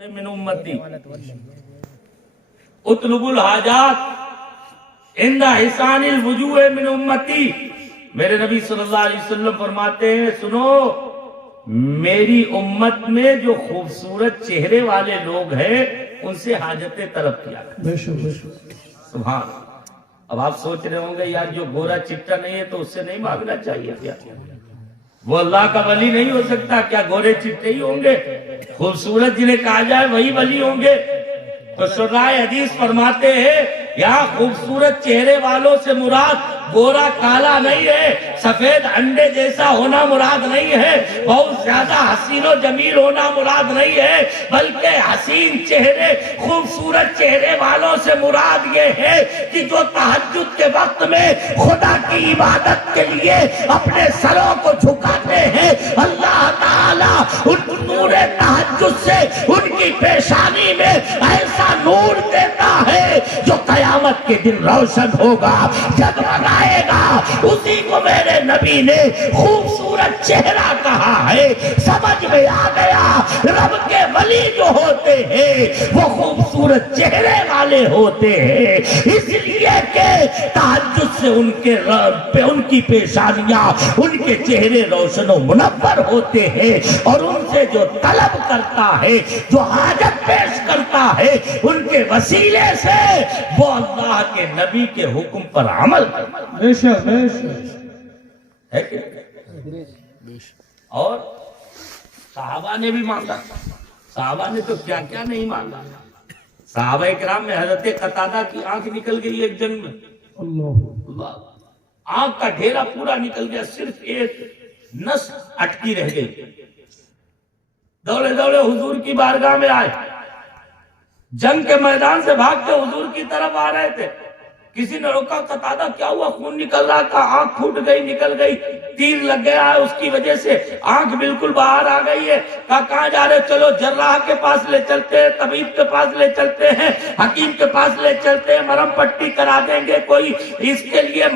من امتی اطلب الحاجات عند حسان الوجوہ من امتی. میرے نبی صلی اللہ علیہ وسلم فرماتے ہیں سنو، میری امت میں جو خوبصورت چہرے والے لوگ ہیں ان سے حاجتیں طلب کیا کریں. سبحان. اب آپ سوچ رہے ہوں گے یار جو گورا چٹا نہیں ہے تو اس سے نہیں مانگنا چاہیے کیا؟ وہ اللہ کا ولی نہیں ہو سکتا کیا؟ گورے چٹے ہی ہوں گے؟ خوبصورت جنہیں کہا جائے وہی ولی ہوں گے؟ تو شرائع حدیث فرماتے ہیں یہاں خوبصورت چہرے والوں سے مراد گورا کالا نہیں ہے، سفید انڈے جیسا ہونا مراد نہیں ہے، بہت زیادہ حسین و جمیل ہونا مراد نہیں ہے، بلکہ حسین چہرے خوبصورت چہرے والوں سے مراد یہ ہے کہ جو تہجد کے وقت میں خدا کی عبادت کے لیے اپنے سروں کو جھکاتے ہیں، اللہ تعالیٰ ان نور تہجد سے ان کی پیشانی میں ایسا نور دیتا ہے جو قیامت کے دن روشن ہوگا، جگمگائے گا. اسی کو میرے نبی نے خوبصورت چہرہ کہا ہے. سمجھ میں آ گیا رب کے ولی جو ہوتے ہیں وہ خوبصورت چہرے والے ہوتے ہیں، اس لیے کہ تہجد سے ان کے رب پہ ان کی پیشانیاں ان کے چہرے روشن و منور ہوتے ہیں، اور ان سے جو طلب کرتا ہے جو حاجت پیش کرتا ہے ان کے وسیلے سے وہ اللہ کے نبی کے حکم پر عمل کرتا ہے. اور صحابہ نے بھی مانگا. صحابہ نے تو کیا کیا نہیں مانگا. صحابہ اکرام میں حضرت قتادہ کی آنکھ نکل گئی ایک جنگ میں. اللہ، آنکھ کا ڈھیرا پورا نکل گیا، صرف ایک نس اٹکی رہ گئی. دوڑے دوڑے حضور کی بارگاہ میں آئے، جنگ کے میدان سے بھاگ کے حضور کی طرف آ رہے تھے. کسی نے روکا، قتادہ کیا ہوا؟ خون نکل رہا تھا، آنکھ پھوٹ گئی، نکل گئی، تیر لگ گیا ہے اس کی وجہ سے آنکھ بالکل باہر آ گئی ہے. کہاں جا رہے؟ چلو جراح کے پاس لے چلتے ہیں، طبیب کے پاس لے چلتے ہیں، حکیم کے پاس لے چلتے ہیں، مرہم پٹی کرا دیں گے، کوئی اس کے لیے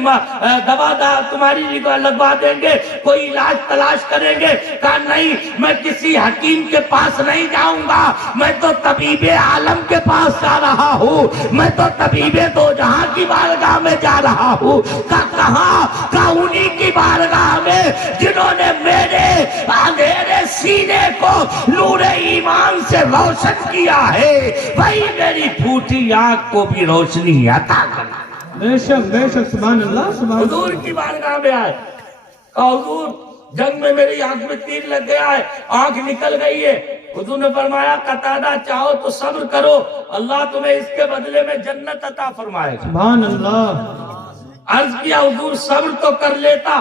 دوا تمہاری لگوا دیں گے، کوئی علاج تلاش کریں گے. کہا نہیں، میں کسی حکیم کے پاس نہیں جاؤں گا، میں تو طبیب عالم کے پاس جا رہا ہوں، میں تو طبیب دو جہاں کی بارگاہ میں جا رہا ہوں. کہاں انہی کی بارگاہ میں جنہوں نے میرے اندھیرے سینے کو نور ایمان سے روشن کیا ہے، وہی میری پھوٹی آنکھ کو بھی روشنی عطا کرنا. بے شک بے شک، سبحان اللہ سبحان اللہ. حضور کی بارگاہ میں آئے، کہا حضور جنگ میں میری آنکھ میں تیر لگ گیا ہے، آنکھ نکل گئی ہے. حضور نے فرمایا قتادہ چاہو تو صبر کرو، اللہ تمہیں اس کے بدلے میں جنت عطا فرمائے گا. سبحان اللہ. عرض کیا حضور صبر تو کر لیتا،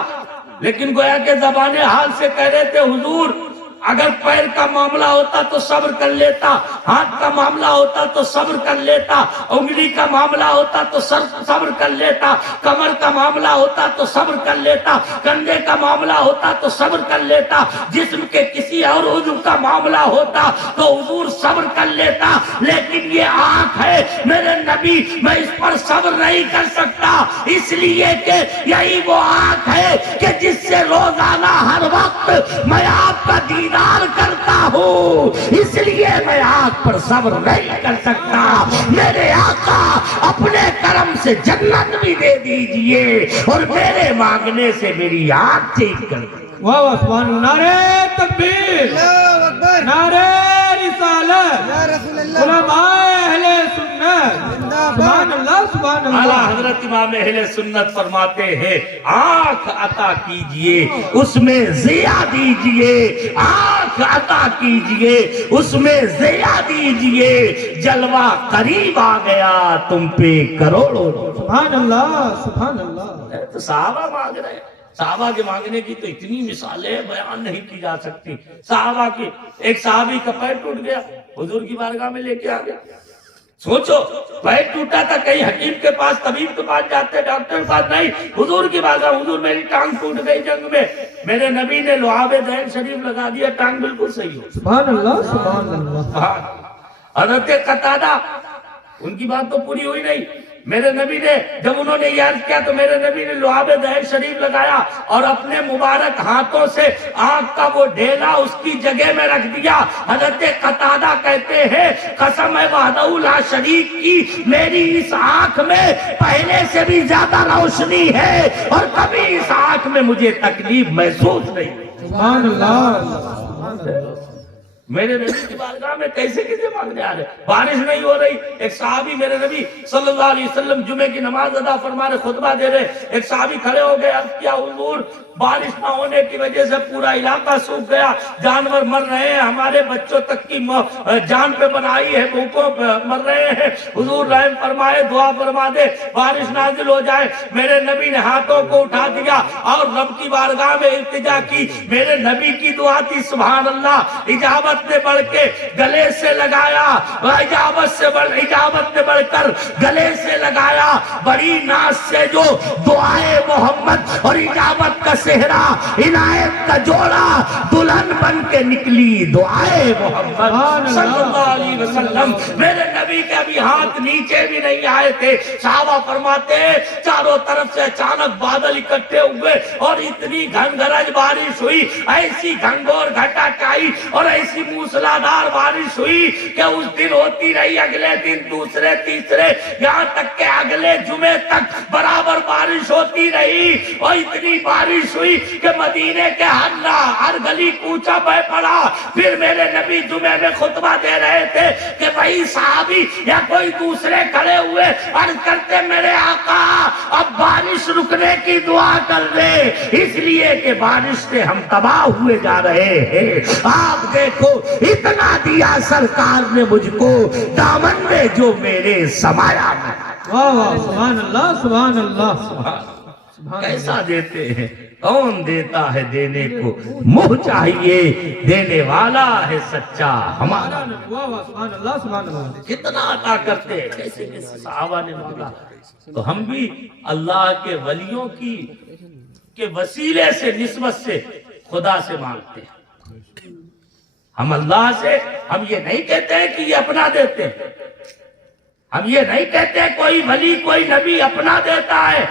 لیکن گویا کہ زبان حال سے کہہ رہے تھے حضور اگر پیر کا معاملہ ہوتا تو صبر کر لیتا، ہاتھ کا معاملہ ہوتا تو صبر کر لیتا، انگلی کا معاملہ ہوتا تو صبر کر لیتا، کمر کا معاملہ ہوتا تو صبر کر لیتا، کندھے کا معاملہ ہوتا تو صبر کر لیتا، جسم کے کسی اور عضو کا معاملہ ہوتا تو حضور صبر کر لیتا. لیکن یہ آنکھ ہے میرے نبی، میں اس پر صبر نہیں کر سکتا، اس لیے کہ یہی وہ آنکھ ہے کہ جس سے روزانہ ہر وقت میں آپ کا دیدار کرتا ہوں، اس لیے میں آنکھ پر صبر نہیں کر سکتا. میرے آقا اپنے کرم سے جنت بھی دے دیجئے اور میرے مانگنے سے میری آنکھ ٹھیک کر دیں. واہ واہ سبحان اللہ. نعرہ تکبیر، اللہ اکبر، نعرہ رسالت، یا رسول اللہ، علماء اہل سنت. سبحان اللہ سبحان اعلیٰ اللہ. حضرت امام اہل سنت فرماتے ہیں آنکھ عطا کیجئے اس میں ضیاء دیجئے، آنکھ عطا کیجئے اس میں ضیاء دیجئے، جلوہ قریب آ گیا تم پہ کروڑوں. سبحان اللہ سبحان اللہ. تو صحابہ مانگ رہے ہیں. صحابہ کے مانگنے کی تو اتنی مثالیں بیان نہیں کی جا سکتی. صحابہ کی ایک صحابی کا پیر ٹوٹ گیا، حضور کی بارگاہ میں لے کے آ گیا. سوچو پیر ٹوٹا تھا، کہیں حکیم کے پاس طبیب کے پاس جاتے، ڈاکٹر کے پاس نہیں، حضور کی بارگاہ. حضور میری ٹانگ ٹوٹ گئی جنگ میں، میرے نبی نے لعاب دین شریف لگا دیا، ٹانگ بالکل صحیح ہو. سبحان اللہ سبحان اللہ. حضرت قتادہ ان کی بات تو پوری ہوئی نہیں، میرے نبی نے جب انہوں نے یہ عرض کیا تو میرے نبی نے لعاب دہر شریف لگایا اور اپنے مبارک ہاتھوں سے آنکھ کا وہ ڈھیلا اس کی جگہ میں رکھ دیا۔ حضرت قتادہ کہتے ہیں قسم ہے وحدہ لا شریک کی، میری اس آنکھ میں پہلے سے بھی زیادہ روشنی ہے اور کبھی اس آنکھ میں مجھے تکلیف محسوس نہیں۔ سبحان اللہ سبحان اللہ۔ میرے نبی کی بارگاہ میں کیسے مانگنے آ رہے؟ بارش نہیں ہو رہی، ایک صحابی میرے نبی صلی اللہ علیہ وسلم جمعے کی نماز ادا فرما رہے، خطبہ دے رہے، ایک صحابی کھڑے ہو گئے، عرض کیا حضور بارش نہ ہونے کی وجہ سے پورا علاقہ سوکھ گیا، جانور مر رہے ہیں، ہمارے بچوں تک کی جان پہ بنائی ہے، بھوکوں پہ مر رہے ہیں، حضور رحم فرمائے، دعا فرما دے بارش نازل ہو جائے۔ میرے نبی نے ہاتھوں کو اٹھا دیا اور رب کی بارگاہ میں التجا کی۔ میرے نبی کی دعا تھی سبحان اللہ، اجابت نے بڑھ کے گلے سے لگایا، اجابت نے بڑھ کر گلے سے لگایا، بڑی ناز سے جو دعائے محمد اور اجابت کا صحرا عنایت کا جوڑا دلہن بن کے نکلی دعائے محمد صلی اللہ علیہ وسلم۔ میرے نبی کے ابھی ہاتھ نیچے بھی نہیں آئے تھے، صحابہ فرماتے ہیں چاروں طرف سے اچانک بادل اکٹھے ہوئے اور اتنی گھن گرج بارش ہوئی، ایسی گھنگور گھٹا چائی اور ایسی موسلادھار بارش ہوئی کہ اس دن ہوتی رہی، اگلے دن دوسرے تیسرے، یہاں تک کہ اگلے جمعے تک برابر بارش ہوتی رہی اور اتنی بارش ہوئی کہ مدینے کے ہر گلی کوچہ بہ پڑا۔ پھر میرے نبی جمعے میں خطبہ دے رہے تھے کہ وہی صحابی یا کوئی دوسرے کھڑے ہوئے عرض کرتے میرے آقا اب بارش رکنے کی دعا کر دے، اس لیے کہ بارش سے ہم تباہ ہوئے جا رہے ہیں۔ آپ دیکھو اتنا دیا سرکار نے مجھ کو دامن میں جو میرے سمایا میں۔ واہ واہ سبحان اللہ سبحان اللہ سبحان۔ کیسا دیتے ہیں، کون دیتا ہے دینے کو، منہ چاہیے دینے والا ہے سچا ہمارا۔ واہ واہ سبحان اللہ سبحان اللہ۔ کتنا عطا کرتے ہیں، کیسے کیسے صحابہ نے مانگا، تو ہم بھی اللہ کے ولیوں کی کے وسیلے سے نسبت سے خدا سے مانگتے ہیں۔ ہم اللہ سے ہم یہ نہیں کہتے ہیں کہ یہ اپنا دیتے ہیں، ہم یہ نہیں کہتے ہیں کوئی ولی کوئی نبی اپنا دیتا ہے۔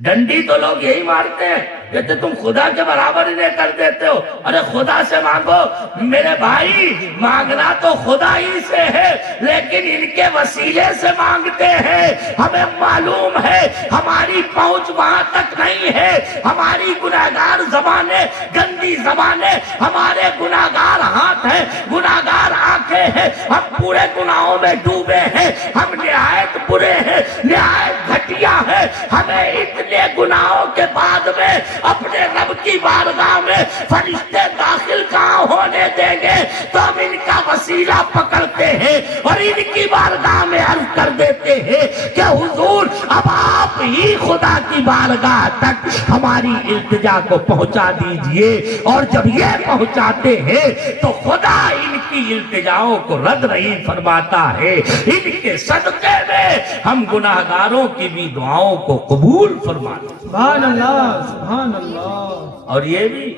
ڈنڈی تو لوگ یہی مارتے ہیں، کہتے تم خدا کے برابر ہی نہیں کر دیتے ہو۔ ارے خدا سے مانگو میرے بھائی، مانگنا تو خدا ہی سے ہے لیکن ان کے وسیلے سے مانگتے ہیں۔ ہمیں معلوم ہے ہماری پہنچ وہاں تک نہیں ہے، ہماری گناہگار زبانیں گندی زبانیں، ہمارے گناہگار ہاتھ ہیں، گناہگار آنکھیں ہیں، ہم پورے گناہوں میں ڈوبے ہیں، ہم نہایت برے ہیں، نہایت گھٹیا ہیں۔ ہمیں اتنے گناہوں کے بعد میں اپنے رب کی بارگاہ میں فرشتے داخل کہاں ہونے دیں گے؟ تو ہم ان کا وسیلہ پکڑتے ہیں اور ان کی بارگاہ میں عرض کر دیتے ہیں کہ حضور اب آپ ہی خدا کی بارگاہ تک ہماری التجا کو پہنچا دیجئے، اور جب یہ پہنچاتے ہیں تو خدا ان کی التجاؤں کو رد نہیں فرماتا ہے، ان کے صدقے میں ہم گناہگاروں کی بھی دعاؤں کو قبول فرماتا ہے۔ سبحان اللہ سبحان اللہ۔ اور یہ بھی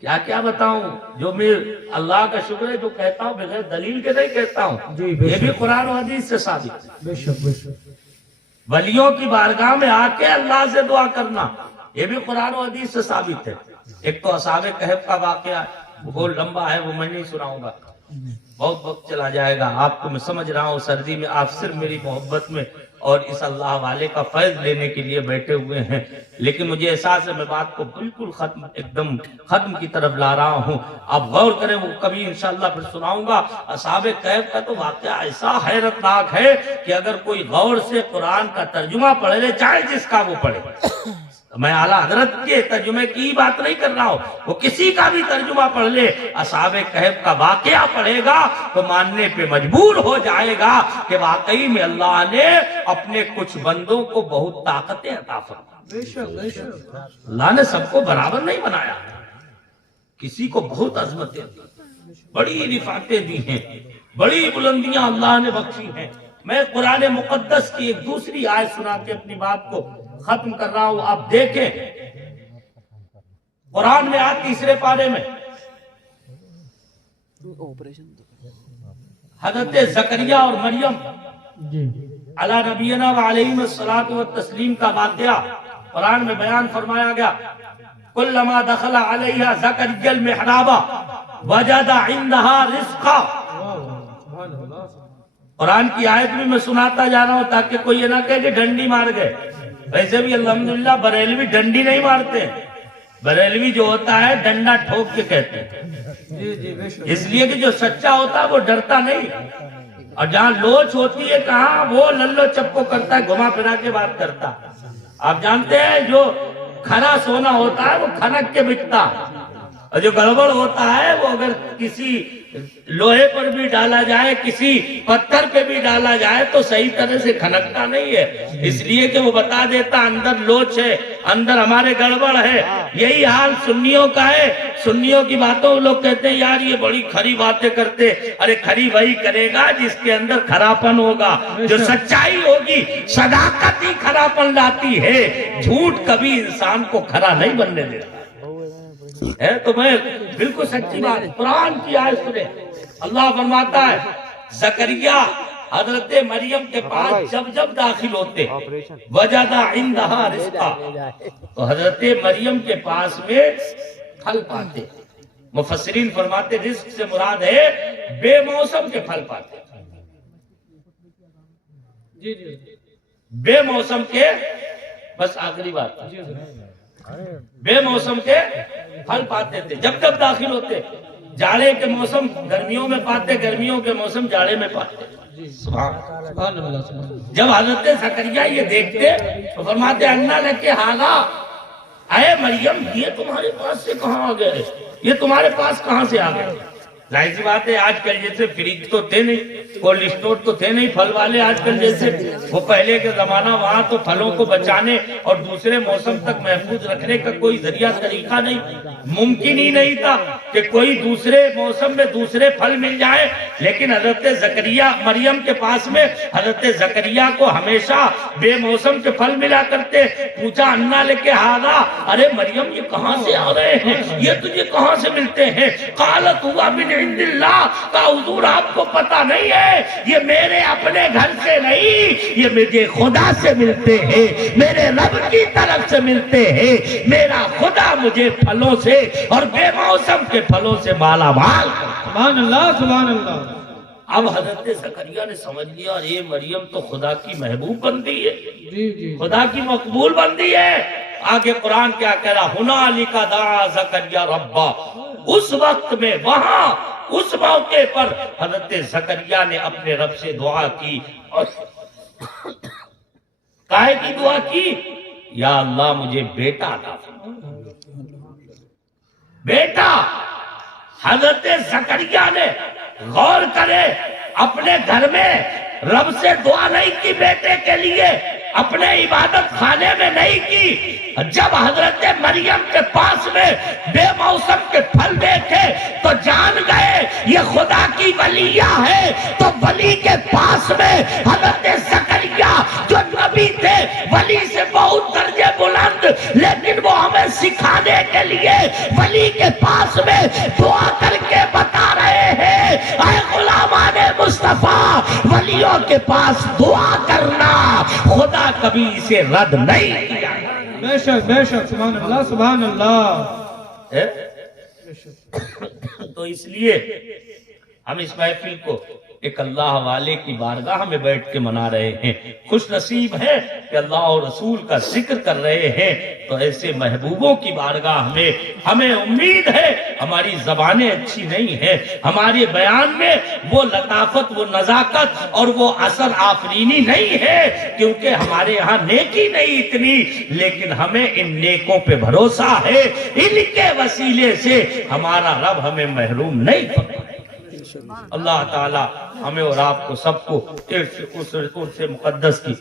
کیا کیا بتاؤں، جو میں اللہ کا شکر ہے جو کہتا ہوں بغیر دلیل کے نہیں کہتا ہوں، جی، بے یہ شک۔ بھی قرآن و حدیث سے ثابت ہے۔ بے شک بے شک۔ ولیوں کی بارگاہ میں آ کے اللہ سے دعا کرنا، یہ بھی قرآن و حدیث سے ثابت ہے۔ ایک تو اصحاب کہف کا واقعہ ہے، بہت لمبا ہے، وہ میں نہیں سناؤں گا، بہت وقت چلا جائے گا۔ آپ کو میں سمجھ رہا ہوں سردی میں آپ صرف میری محبت میں اور اس اللہ والے کا فیض لینے کے لیے بیٹھے ہوئے ہیں، لیکن مجھے احساس ہے میں بات کو بالکل ایک دم ختم کی طرف لا رہا ہوں۔ آپ غور کریں، وہ کبھی انشاءاللہ پھر سناؤں گا۔ اصحاب کہف کا تو واقعہ ایسا حیرتناک ہے کہ اگر کوئی غور سے قرآن کا ترجمہ پڑھ لے، چاہے جس کا وہ پڑھے، میں اعلیٰ حضرت کے ترجمے کی بات نہیں کر رہا ہوں، وہ کسی کا بھی ترجمہ پڑھ لے، اصحاب کہف کا واقعہ پڑھے گا تو ماننے پہ مجبور ہو جائے گا کہ واقعی میں اللہ نے اپنے کچھ بندوں کو بہت طاقتیں عطا فرمائیں۔ بے شک بے شک۔ اللہ نے سب کو برابر نہیں بنایا، کسی کو بہت عظمتیں دی، بڑی رفعتیں دی ہیں، بڑی بلندیاں اللہ نے بخشی ہیں۔ میں قرآن مقدس کی ایک دوسری آیت سنا کے اپنی بات کو ختم کر رہا ہوں، آپ دیکھیں قرآن میں آج تیسرے پارے میں حضرت زکریا اور مریم جی علی نبینا و علیہ الصلوۃ والتسلیم کا واقعہ قرآن میں بیان فرمایا گیا. کلما دخل علیہا زکریا المحراب وجد عندها رزقا. قرآن کی آیت بھی میں سناتا جا رہا ہوں تاکہ کوئی یہ نہ کہے کہ ڈنڈی مار گئے. ویسے بھی الحمدللہ بریلوی ڈنڈی نہیں مارتے. بریلوی جو ہوتا ہے ڈنڈا ٹھوک کے کہتے ہیں. اس لیے کہ جو سچا ہوتا ہے وہ ڈرتا نہیں. اور جہاں لوچ ہوتی ہے کہاں وہ للو چپو کرتا ہے, گھما پھرا کے بات کرتا. آپ جانتے ہیں جو کھنا سونا ہوتا ہے وہ کھنک کے بکتا, اور جو گڑبڑ ہوتا ہے وہ اگر کسی لوہے پر بھی ڈالا جائے کسی پتھر پہ بھی ڈالا جائے تو صحیح طرح سے کھنکتا نہیں ہے. اس لیے کہ وہ بتا دیتا اندر لوچ ہے, اندر ہمارے گڑبڑ ہے. یہی حال سنیوں کا ہے. سنیوں کی باتوں لوگ کہتے ہیں یار یہ بڑی کھری باتیں کرتے. ارے کھری وہی کرے گا جس کے اندر کھراپن ہوگا. جو سچائی ہوگی, صداقت ہی کھراپن لاتی ہے. جھوٹ کبھی انسان کو کھرا نہیں بننے دیتا ہے. تو میں بالکل سچی بات قرآن کی آیت سنے. اللہ فرماتا ہے زکریا حضرت مریم کے پاس جب داخل ہوتے وجد عندها رزقا, تو حضرت مریم کے پاس میں پھل پاتے. مفسرین فرماتے رزق سے مراد ہے بے موسم کے پھل پاتے. بے موسم کے, بس آخری بات, بے موسم کے پھل پاتے تھے جب داخل ہوتے. جاڑے کے موسم گرمیوں میں پاتے, گرمیوں کے موسم جاڑے میں پاتے. سبحان اللہ. جب حضرت زکریا یہ دیکھتے تو فرماتے انا لک ھذا, اے مریم یہ تمہارے پاس سے کہاں آ گئے, یہ تمہارے پاس کہاں سے آ گئے. ظاہر سی بات ہے آج کل جیسے فریج تو تھے نہیں, کولڈ اسٹور تو تھے نہیں پھل والے آج کل جیسے. وہ پہلے کے زمانہ وہاں تو پھلوں کو بچانے اور دوسرے موسم تک محفوظ رکھنے کا کوئی ذریعہ طریقہ نہیں, ممکن ہی نہیں تھا کہ کوئی دوسرے موسم میں دوسرے پھل مل جائے. لیکن حضرت زکریا مریم کے پاس میں حضرت زکریا کو ہمیشہ بے موسم کے پھل ملا کرتے. پوچھا انا لک ھذا, ارے مریم یہ کہاں سے آ رہے ہیں, یہ تجھے کہاں سے ملتے ہیں. قالت ہوا من عند اللہ, کا حضور آپ کو پتہ نہیں ہے یہ میرے اپنے گھر سے نہیں, یہ مجھے خدا سے ملتے ہیں, میرے رب کی طرف سے ملتے ہیں. میرا خدا مجھے پھلوں سے اور بے موسم کے پھلوں سے مالا مال. سبحان اللہ سبحان اللہ. اب حضرت زکریا نے سمجھ لیا یہ مریم تو خدا کی محبوب بندی ہے, خدا کی مقبول بندی ہے. آگے قرآن کیا کہہ رہا, ہنالک دعا زکریا ربا, اس وقت میں وہاں اس موقع پر حضرت زکریا نے اپنے رب سے دعا کی. اور کائے کی دعا کی, یا اللہ مجھے بیٹا عطا فرما. بیٹا, حضرت زکریا نے غور کرے اپنے گھر میں رب سے دعا نہیں کی بیٹے کے لیے, اپنے عبادت خانے میں نہیں کی. جب حضرت مریم کے پاس میں بے موسم کے پھل دیکھے تو جان گئے یہ خدا کی ولیہ ہے. تو ولی کے پاس میں حضرت زکریا جو نبی تھے, ولی سے بہت درجے بلند, لیکن وہ ہمیں سکھانے کے لیے ولی کے پاس میں دعا کر کے بتا رہے ہیں اے غلامان مصطفیٰ, ولیوں کے پاس دعا کرنا خدا کبھی اسے رد نہیں کیا. بے شک سبحان اللہ سبحان اللہ. تو اس لیے ہم اس محفل کو ایک اللہ والے کی بارگاہ میں بیٹھ کے منا رہے ہیں. خوش نصیب ہے کہ اللہ اور رسول کا ذکر کر رہے ہیں. تو ایسے محبوبوں کی بارگاہ میں ہمیں امید ہے, ہماری زبانیں اچھی نہیں ہیں, ہمارے بیان میں وہ لطافت, وہ نزاکت اور وہ اثر آفرینی نہیں ہے, کیونکہ ہمارے ہاں نیکی نہیں اتنی, لیکن ہمیں ان نیکوں پہ بھروسہ ہے. ان کے وسیلے سے ہمارا رب ہمیں محروم نہیں کرتا. اللہ تعالی ہمیں اور آپ کو سب کو اس سے مقدس کی